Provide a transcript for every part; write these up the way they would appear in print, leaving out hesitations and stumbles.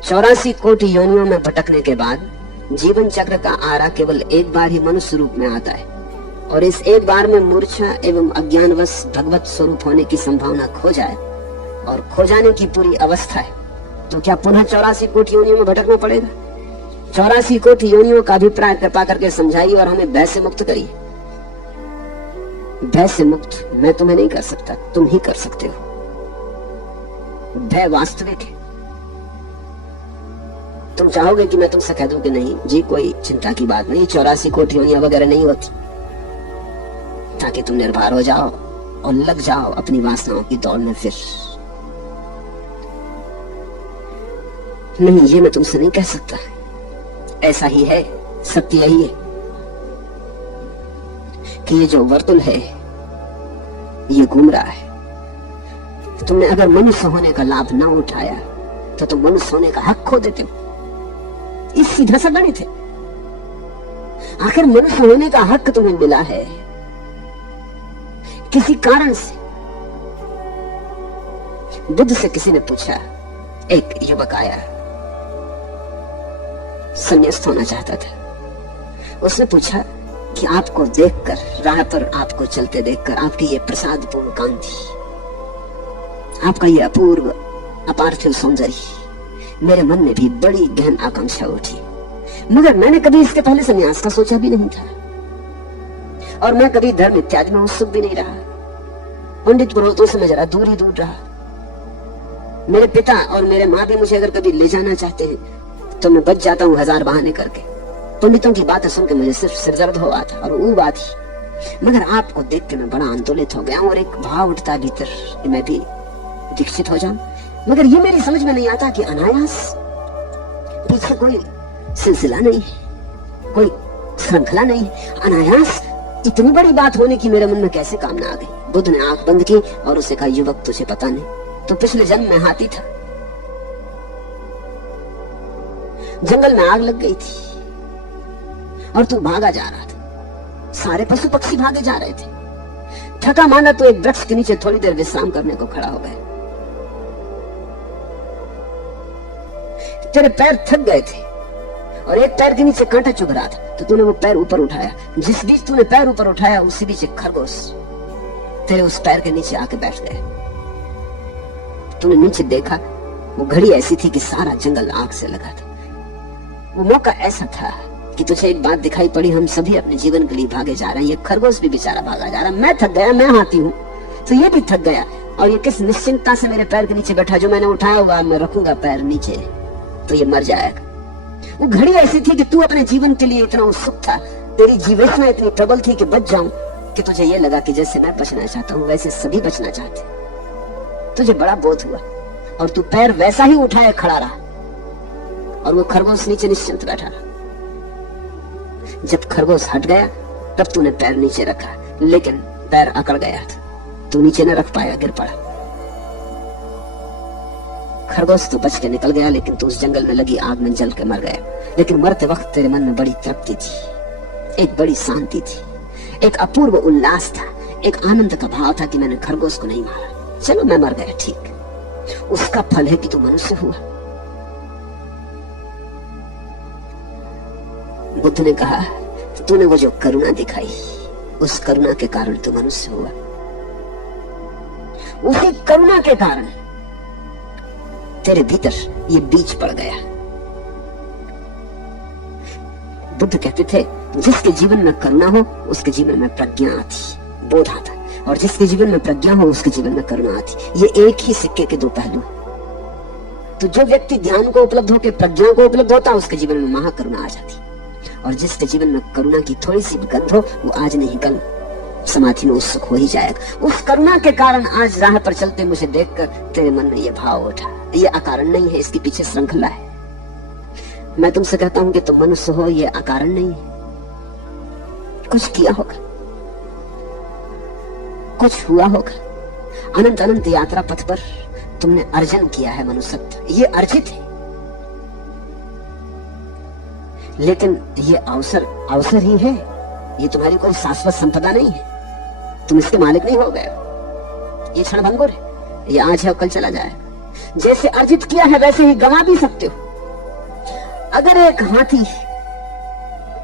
84 कोटि योनियों में भटकने के बाद जीवन चक्र का आरा केवल एक बार ही मनुष्य रूप में आता है, और इस एक बार में मूर्छा एवं अज्ञानवश भगवत स्वरूप होने की संभावना खो जाए और खो जाने की पूरी अवस्था है, तो क्या पुनः 84 कोटि योनियों में भटकना पड़ेगा? 84 कोटि योनियों का अभिप्राय कृपा करके समझाइए और हमें भय से मुक्त करिए। भय से मुक्त मैं तुम्हें नहीं कर सकता, तुम ही कर सकते हो। भय वास्तविक है। तुम चाहोगे कि मैं तुमसे कह दूं कि नहीं जी कोई चिंता की बात नहीं, 84 कोटि योनियां वगैरह नहीं होती, ताकि तुम निर्भर हो जाओ और लग जाओ अपनी वासनाओं की दौड़ में। फिर नहीं, ये मैं तुमसे नहीं कह सकता। ऐसा ही है, सत्य यही है कि ये जो वर्तुल है ये घूम रहा है। तुमने अगर मनुष्य होने का लाभ ना उठाया तो तुम मनुष्य होने का हक खो देते हो। इस सीधा सा गणित है। आखिर मनुष्य होने का हक तुम्हें मिला है किसी कारण से। बुद्ध से किसी ने पूछा, एक युवक आया, संन्यास्त होना चाहता था। उसने पूछा कि आपको देखकर, राह पर आपको चलते देखकर, आपकी ये प्रसादपूर्ण कांति, आपका ये अपूर्व अपार्थिव सौंदर्य, मेरे मन में भी बड़ी गहन आकांक्षा उठी, मगर मैंने कभी इसके पहले संन्यास का सोचा भी नहीं था, और मैं कभी धर्म इत्यादि में उत्सुक भी नहीं रहा। पंडित पुरोहितों से मैं जरा दूर ही दूर रहा। मेरे पिता और मेरे माँ भी मुझे अगर कभी ले जाना चाहते हैं तो मैं बच जाता हूँ हजार बहाने करके। पंडितों की बातें सुन के मुझे सिर्फ सिरदर्द हो आता और ऊब आती। मगर आपको देख के मैं बड़ा आंदोलित हो गया और एक भाव उठता भीतर कि मैं भी दीक्षित हो जाऊं। मगर ये मेरी समझ में नहीं आता कि अनायास, पीछे कोई सिलसिला नहीं है, कोई श्रृंखला नहीं है, अनायास इतनी बड़ी बात होने की मेरे मन में कैसे कामना आ गई। बुद्ध ने आंख बंद की और उसे कहा, युवक तुझे पता नहीं, तो पिछले जन्म में हाथी था, जंगल में आग लग गई थी और तू भागा जा रहा था। सारे पशु पक्षी भागे जा रहे थे। थका माना तो एक वृक्ष के नीचे थोड़ी देर विश्राम करने को खड़ा हो गया। तेरे पैर थक गए थे और एक पैर के नीचे कांटा चुभ रहा था, तो तूने वो पैर ऊपर उठाया। जिस बीच तूने पैर ऊपर उठाया उसी बीच एक खरगोश तेरे उस पैर के नीचे आके बैठ गया। तूने नीचे देखा, वो घड़ी ऐसी थी कि सारा जंगल आग से लगा था। वो मौका ऐसा था कि तुझे एक बात दिखाई पड़ी, हम सभी अपने जीवन के लिए भागे जा रहे हैं, ये खरगोश भी बेचारा भागा जा रहा है। मैं थक गया, मैं हाथी हूँ, तो ये भी थक गया, और ये किस निश्चिंतता से मेरे पैर के नीचे बैठा, जो मैंने उठाया हुआ मैं रखूंगा पैर नीचे तो ये मर जाएगा। वो घड़ी ऐसी थी कि तू अपने जीवन के लिए इतना उत्सुक था, तेरी जीवात्मा इतनी प्रबल थी कि बच जाऊं, कि तुझे ये लगा कि जैसे मैं बचना चाहता हूँ वैसे सभी बचना चाहते। तुझे बड़ा बोध हुआ और तू पैर वैसा ही उठाए खड़ा रहा, और वो खरगोश नीचे निश्चिंत बैठा रहा। जब खरगोश हट गया तब तूने पैर नीचे रखा, लेकिन पैर अकड़ गया था, तू नीचे न रख पाया, गिर पड़ा। खरगोश तो बच के निकल गया, लेकिन तू उस जंगल में लगी आग में जल के मर गया। लेकिन मरते वक्त तेरे मन में बड़ी तृप्ति थी, एक बड़ी शांति थी, एक अपूर्व उल्लास था, एक आनंद का भाव था कि मैंने खरगोश को नहीं मारा, चलो मैं मर गया, ठीक। उसका फल है कि तू मनुष्य हुआ। बुद्ध ने कहा, तूने वो जो करुणा दिखाई, उस करुणा के कारण तू मनुष्य हुआ। उसी करुणा के कारण तेरे भीतर ये बीज पड़ गया। बुद्ध कहते थे, जिसके जीवन में करुणा हो उसके जीवन में प्रज्ञा आती, बोध आता, और जिसके जीवन में प्रज्ञा हो उसके जीवन में करुणा आती। ये एक ही सिक्के के दो पहलू। तो जो व्यक्ति ध्यान को उपलब्ध होकर प्रज्ञा को उपलब्ध होता है, उसके जीवन में महाकरुणा आ जाती, और जिसके जीवन में करुणा की थोड़ी सी भी गंध हो, वो आज नहीं कल समाधि में उत्सुक हो ही जाएगा। उस करुणा के कारण आज राह पर चलते मुझे देखकर तेरे मन में ये भाव उठा। ये अकारण नहीं है, इसके पीछे श्रृंखला है। मैं तुमसे कहता हूं कि तुम मनुष्य हो, ये अकारण नहीं है। कुछ किया होगा, कुछ हुआ होगा। अनंत अनंत यात्रा पथ पर तुमने अर्जन किया है मनुष्यत्व, ये अर्जित है। लेकिन ये अवसर ही है, ये तुम्हारी कोई शाश्वत संपदा नहीं है, तुम इसके मालिक नहीं हो गए। ये क्षणभंगुर है, ये आज है और कल चला जाएगा। जैसे अर्जित किया है वैसे ही गंवा भी सकते हो। अगर एक हाथी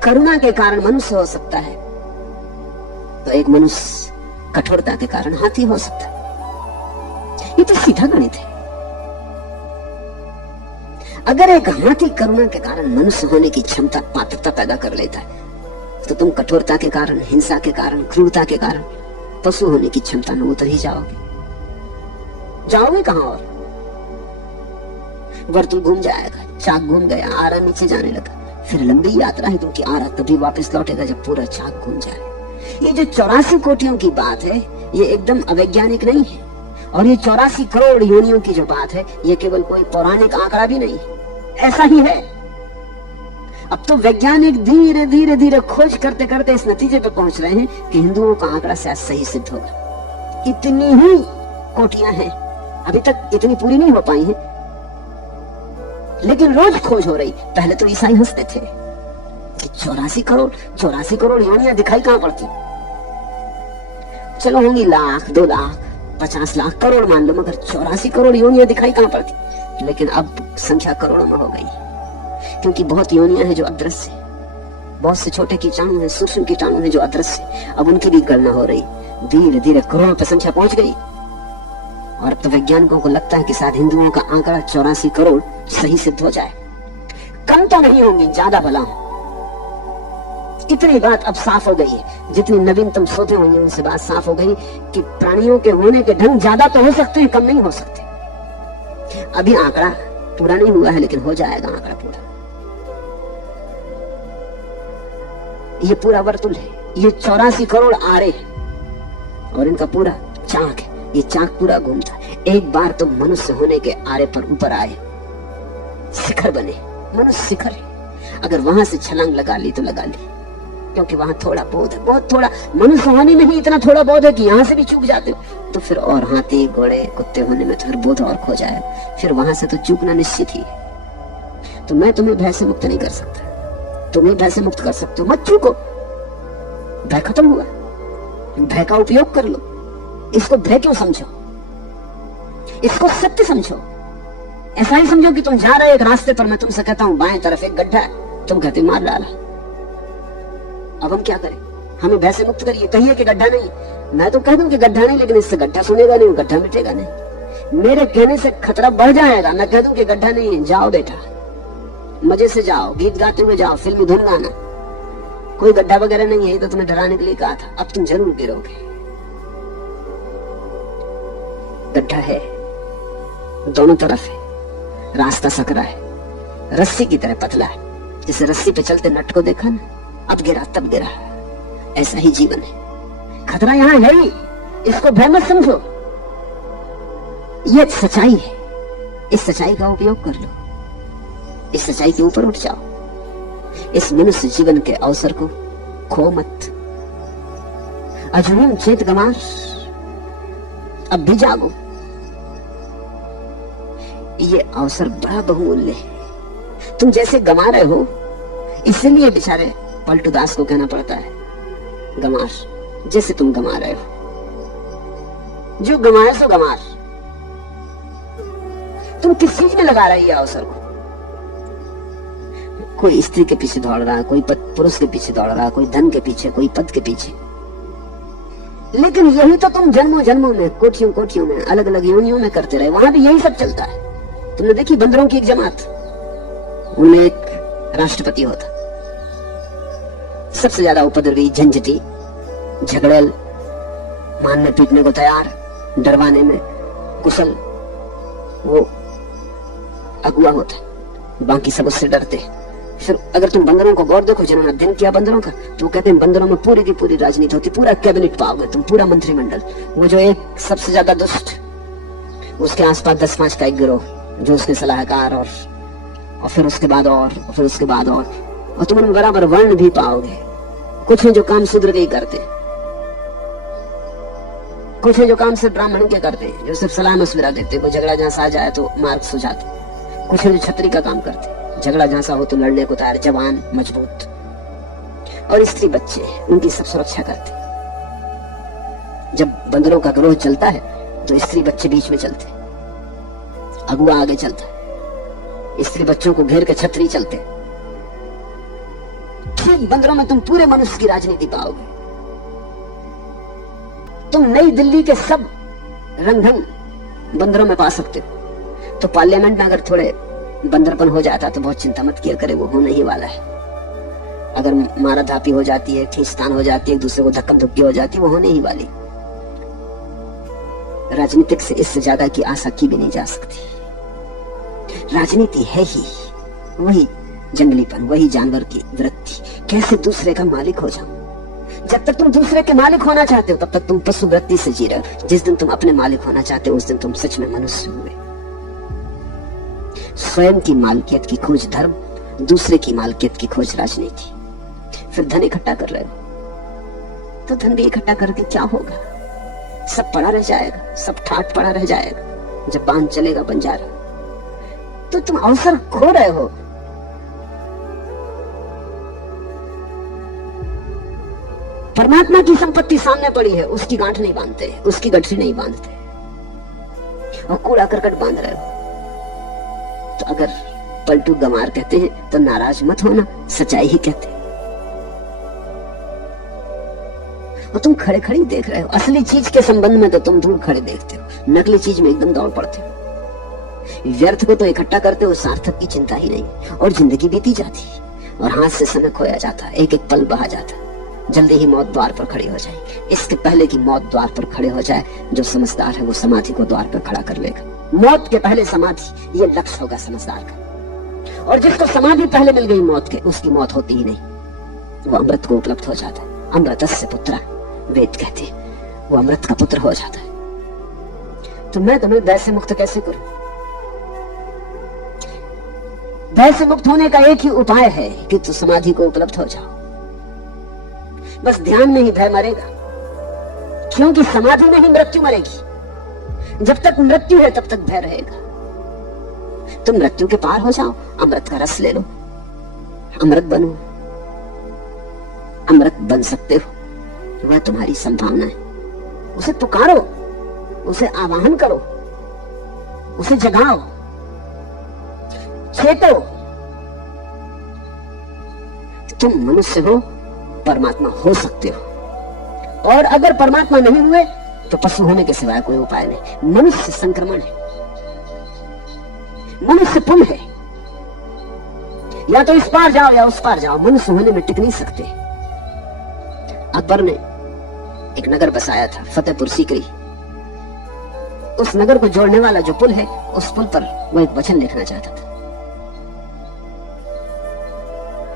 करुणा के कारण मनुष्य हो सकता है, तो एक मनुष्य कठोरता के कारण हाथी हो सकता है। ये तो सीधा गणित है। अगर एक हाथी करुणा के कारण मनुष्य होने की क्षमता, पात्रता पैदा कर लेता है, तो तुम कठोरता के कारण, हिंसा के कारण, क्रूरता के कारण पशु होने की क्षमता में उतर ही जाओगे। जाओगे कहां? और वर्तुल घूम जाएगा, चाक घूम गया, आरा नीचे जाने लगा, फिर लंबी यात्रा है क्योंकि आरा तभी वापस लौटेगा जब पूरा चाक घूम जाए। ये जो 84 कोटियों की बात है, ये एकदम अवैज्ञानिक नहीं है। और ये 84 करोड़ योनियों की जो बात है, ये केवल कोई पौराणिक आंकड़ा भी नहीं है, ऐसा ही है। अब तो वैज्ञानिक धीरे धीरे धीरे खोज करते करते इस नतीजे पर पहुंच रहे हैं कि हिंदुओं का आंकड़ा शायद सही सिद्ध होगा। इतनी ही कोटियां हैं, अभी तक इतनी पूरी नहीं हो पाई हैं, लेकिन रोज खोज हो रही। पहले तो ईसाई हंसते थे कि 84 करोड़ योनियां दिखाई कहां पड़ती। चलो होंगी लाख, 2 लाख, 50 लाख, करोड़ मान लो, मगर 84 करोड़ योनियां दिखाई कहां पड़ती। लेकिन अब संख्या करोड़ों में हो गई, क्योंकि बहुत योनियां हैं जो अदृश्य है, बहुत से छोटे कीटाणु हैं, सूक्ष्म कीटाणु हैं जो अदृश्य है। अब उनकी भी गणना हो रही, धीरे धीरे करोड़ों पर संख्या पहुंच गई। और अब तो वैज्ञानिकों को लगता है कि शायद हिंदुओं का आंकड़ा 84 करोड़ सही सिद्ध हो जाए। कम तो नहीं होंगी, ज्यादा भला हो। इतनी बात अब साफ हो गई है, जितनी नवीनतम सोचें हुई हैं उनसे बात साफ हो गई कि प्राणियों के होने के ढंग ज्यादा तो हो सकते हैं, कम नहीं हो सकते। अभी आंकड़ा पूरा नहीं हुआ है, लेकिन हो जाएगा आंकड़ा पूरा। ये पूरा वर्तुल है, ये 84 करोड़ आरे हैं और इनका पूरा चाक है। ये चाक पूरा घूमता है। एक बार तो मनुष्य होने के आरे पर ऊपर आए, शिखर बने, मनुष्य शिखर है। अगर वहां से छलांग लगा ली तो लगा ली, क्योंकि वहां थोड़ा बोध है, बहुत थोड़ा। मनुष्य होने में ही इतना थोड़ा बोध है कि यहाँ से भी चूक जाते हो तो फिर और हाथी, घोड़े, कुत्ते होने में तो फिर बोध और खो जाए, फिर वहां से तो चूकना निश्चित ही है। तो मैं तुम्हें भय से मुक्त नहीं कर सकता, तुम्हें भय से मुक्त कर सकते हो। मत चूको, भय खत्म हुआ। भय का उपयोग कर लो। इसको भय क्यों समझो, इसको सत्य समझो। ऐसा ही समझो कि तुम जा रहे हो एक रास्ते पर, मैं तुमसे कहता हूं बाएं तरफ एक गड्ढा है, तुम कहते मार डाला। अब हम क्या करें? हमें भय से मुक्त करिए, कहिए कि गड्ढा नहीं। मैं तो कह दूं कि गड्ढा नहीं, लेकिन इससे गड्ढा सुनेगा नहीं, गड्ढा मिटेगा नहीं। मेरे कहने से खतरा बढ़ जाएगा। मैं कह दूं कि गड्ढा नहीं है, जाओ बेटा, मजे से जाओ, गीत गाते हुए जाओ, फिल्मी धुन गाना, कोई गड्ढा वगैरह नहीं है, तो तुम्हें डराने के लिए कहा था। अब तुम जरूर गिरोगे। गड्ढा है, दोनों तरफ है, रास्ता सकरा है, रस्सी की तरह पतला है। जैसे रस्सी पे चलते नट को देखा ना, अब गिरा तब गिरा, ऐसा ही जीवन है। खतरा यहां है ही, इसको भय मत समझो। ये सच्चाई है, इस सच्चाई का उपयोग कर लो, इस सच्चाई के ऊपर उठ जाओ। इस मनुष्य जीवन के अवसर को खो मत। अजूम चेत गमार, अब भी जागो। ये अवसर बड़ा बहुमूल्य है। तुम जैसे गमा रहे हो, इसलिए बेचारे पलटू दास को कहना पड़ता है गमार, जैसे तुम गमा रहे हो। जो गमाए सो गमार। तुम किस चीज में लगा रहे हो ये अवसर को? कोई स्त्री के पीछे दौड़ रहा है, कोई पुरुष के पीछे दौड़ रहा है, कोई धन के पीछे, कोई पद के पीछे। लेकिन यही तो तुम जन्मों जन्मों में, कोटियों कोटियों में, अलग अलग योनियों में करते रहे। वहां भी यही सब चलता है। तुमने देखी बंदरों की एक जमात, उनमें एक राष्ट्रपति होता, सबसे ज्यादा उपद्रवी, झंझटी, झगड़ेल, मारने पीटने को तैयार, डरवाने में कुशल, वो अगुआ होता, बाकी सब उससे डरते। फिर अगर तुम बंदरों को गौर देखो, जिन्होंने अध्ययन किया बंदरों का, तो कहते हैं बंदरों में पूरी की पूरी राजनीति होती, पूरा कैबिनेट पाओगे तुम, पूरा मंत्रिमंडल। वो जो एक सबसे ज्यादा दुष्ट, उसके आसपास 10-5 का एक गिरोह जो उसके सलाहकार, और फिर उसके बाद और फिर उसके बाद और तुम उनमें बराबर वर्ण भी पाओगे। कुछ है जो काम शूद्र के ही करते, कुछ है जो काम सिर्फ ब्राह्मण के करते हैं, जो सिर्फ सलाह मशविरा देते, कोई झगड़ा जहां आ जाए तो मार्ग सुझाते। कुछ है जो छतरी का काम करते, झगड़ा जहां सा हो तो लड़ने को तैयार, जवान, मजबूत। और स्त्री बच्चे, उनकी सब सुरक्षा करते। जब बंदरों का गिरोह चलता है तो स्त्री बच्चे बीच में चलते, अगुआ आगे चलता है, स्त्री बच्चों को घेर के छतरी चलते। कुछ ही बंदरों में तुम पूरे मनुष्य की राजनीति पाओगे। तुम नई दिल्ली के सब रंग ढंग बंदरों में पा सकते हो। तो पार्लियामेंट में अगर थोड़े बंदरपन हो जाता तो बहुत चिंता मत किया करे, वो होने ही वाला है। अगर मारा धापी हो जाती है, खींचतान हो जाती है, एक दूसरे को धक्कम धुक्की हो जाती है, वो होने ही वाली। राजनीतिक से इससे ज्यादा की आशा की भी नहीं जा सकती। राजनीति है ही वही जंगलीपन, वही जानवर की वृत्ति, कैसे दूसरे का मालिक हो जाऊं। जब तक तुम दूसरे के मालिक होना चाहते हो तब तक तुम पशु वृत्ति से जी रहे हो। जिस दिन तुम अपने मालिक होना चाहते हो उस दिन तुम सच में मनुष्य हुए। स्वयं की मालकियत की खोज धर्म, दूसरे की मालकियत की खोज राजनीति। फिर धन इकट्ठा कर रहे हो तो धन भी इकट्ठा करके क्या होगा? सब पड़ा रह जाएगा, सब ठाट पड़ा रह जाएगा। जब बांध चलेगा बंजारा तो तुम अवसर खो रहे हो। परमात्मा की संपत्ति सामने पड़ी है, उसकी गांठ नहीं बांधते, उसकी गठरी नहीं बांधते और कूड़ा करकट बांध रहे हो। तो अगर पलटू गंवार कहते हैं तो नाराज मत होना, सच्चाई ही कहते हैं। और तुम खड़े खड़ी देख रहे हो। असली चीज के संबंध में तो तुम दूर खड़े देखते हो, नकली चीज में एकदम दौड़ पड़ते हो। व्यर्थ को तो इकट्ठा करते हो, सार्थक की चिंता ही नहीं। और जिंदगी बीती जाती और हाथ से समय खोया जाता, एक एक पल बहा जाता। जल्दी ही मौत द्वार पर खड़ी हो जाएगी। इसके पहले कि मौत द्वार पर खड़े हो जाए, जो समझदार है वो समाधि को द्वार पर खड़ा कर लेगा। मौत के पहले समाधि, ये लक्ष्य होगा समझदार का। और जिसको समाधि पहले मिल गई मौत के, उसकी मौत होती ही नहीं, वो अमृत को उपलब्ध हो जाता है। अमृतस्य पुत्र वेद कहते हैं, वो अमृत का पुत्र हो जाता है। तो मैं तुम्हें भय से मुक्त कैसे करूं? भय से मुक्त होने का एक ही उपाय है कि तू समाधि को उपलब्ध हो जाओ। बस ध्यान में ही भय मरेगा, क्योंकि समाधि में ही मृत्यु मरेगी। जब तक मृत्यु है तब तक भय रहेगा। तुम मृत्यु के पार हो जाओ, अमृत का रस ले लो, अमृत बनो। अमृत बन सकते हो, वह तुम्हारी संभावना है। उसे पुकारो, उसे आवाहन करो, उसे जगाओ, चेतो। तुम मनुष्य हो, परमात्मा हो सकते हो। और अगर परमात्मा नहीं हुए तो पशु होने के सिवाय कोई उपाय नहीं। मनुष्य संक्रमण है, मनुष्य पुल है। या तो इस पार जाओ या उस पार जाओ, मनुष्य होने में टिक नहीं सकते। अकबर ने एक नगर बसाया था, फतेहपुर सीकरी। उस नगर को जोड़ने वाला जो पुल है, उस पुल पर वो एक वचन लिखना चाहता था।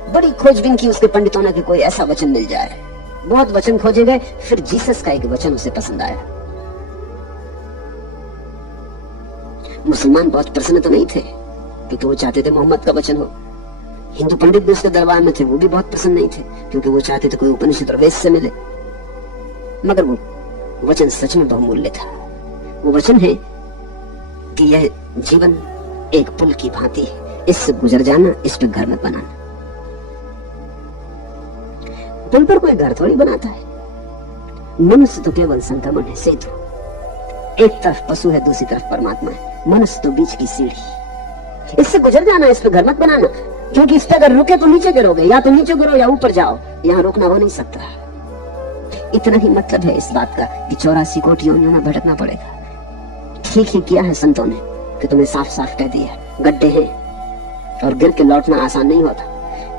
बड़ी खोजबीन की उसके पंडितों ने कि कोई ऐसा वचन मिल जाए। बहुत वचन खोजे गए, फिर जीसस का एक वचन उसे पसंद आया। मुसलमान बहुत प्रसन्न तो नहीं थे, क्योंकि वो चाहते थे मोहम्मद का वचन हो। हिंदू पंडित भी उसके दरबार में थे, वो भी बहुत प्रसन्न नहीं थे, क्योंकि वो चाहते थे कोई उपनिषद और वेद से मिले। मगर वो वचन सच में बहुमूल्य था। वो वचन है कि यह जीवन एक पुल की भांति है, इससे गुजर जाना, इस पे घर मत बनाना। पुल पर कोई घर थोड़ी बनाता है। मनुष्य तो केवल संक्रमण है, सेतु। एक तरफ पशु है, दूसरी तरफ परमात्मा है। मनुष्य तो बीच की सीढ़ी, इससे गुजर जाना, इस पे घर मत बनाना। क्योंकि इस पे अगर रुके तो नीचे गिरोगे, या तो नीचे गिरो या ऊपर जाओ, यहाँ रोकना हो नहीं सकता। इतना ही मतलब है इस बात का कि 84 कोटि योनियों में भटकना पड़ेगा। ठीक ही किया है संतों ने कि तुम्हें साफ साफ कह दिया, गड्ढे हैं और गिर के लौटना आसान नहीं होता।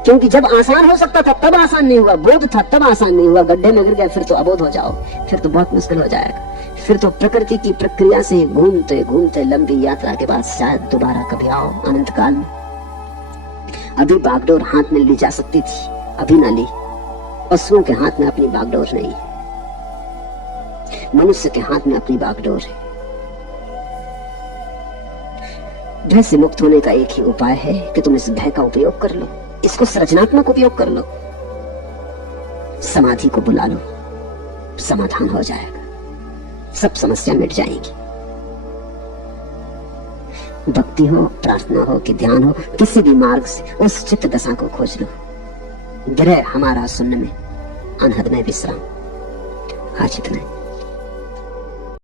क्योंकि जब आसान हो सकता था तब आसान नहीं हुआ, बोध था तब आसान नहीं हुआ। गड्ढे में गिर गए फिर तो अबोध हो जाओ, फिर तो बहुत मुश्किल हो जाएगा। फिर तो प्रकृति की प्रक्रिया से घूमते घूमते लंबी यात्रा के बाद शायद दोबारा कभी आओ अनंत काल में। अभी बागडोर हाथ में ली जा सकती थी, अभी ना ली। पशुओं के हाथ में अपनी बागडोर नहीं, मनुष्य के हाथ में अपनी बागडोर है। भय से मुक्त होने का एक ही उपाय है कि तुम इस भय का उपयोग कर लो, इसको सृजनात्मक उपयोग कर लो। समाधि को बुला लो, समाधान हो जाएगा, सब समस्या मिट जाएगी। भक्ति हो, प्रार्थना हो कि ध्यान हो, किसी भी मार्ग से उस चित्त दशा को खोज लो। ग्रह हमारा सुन्न में, अनहद में विश्राम। आज इतना।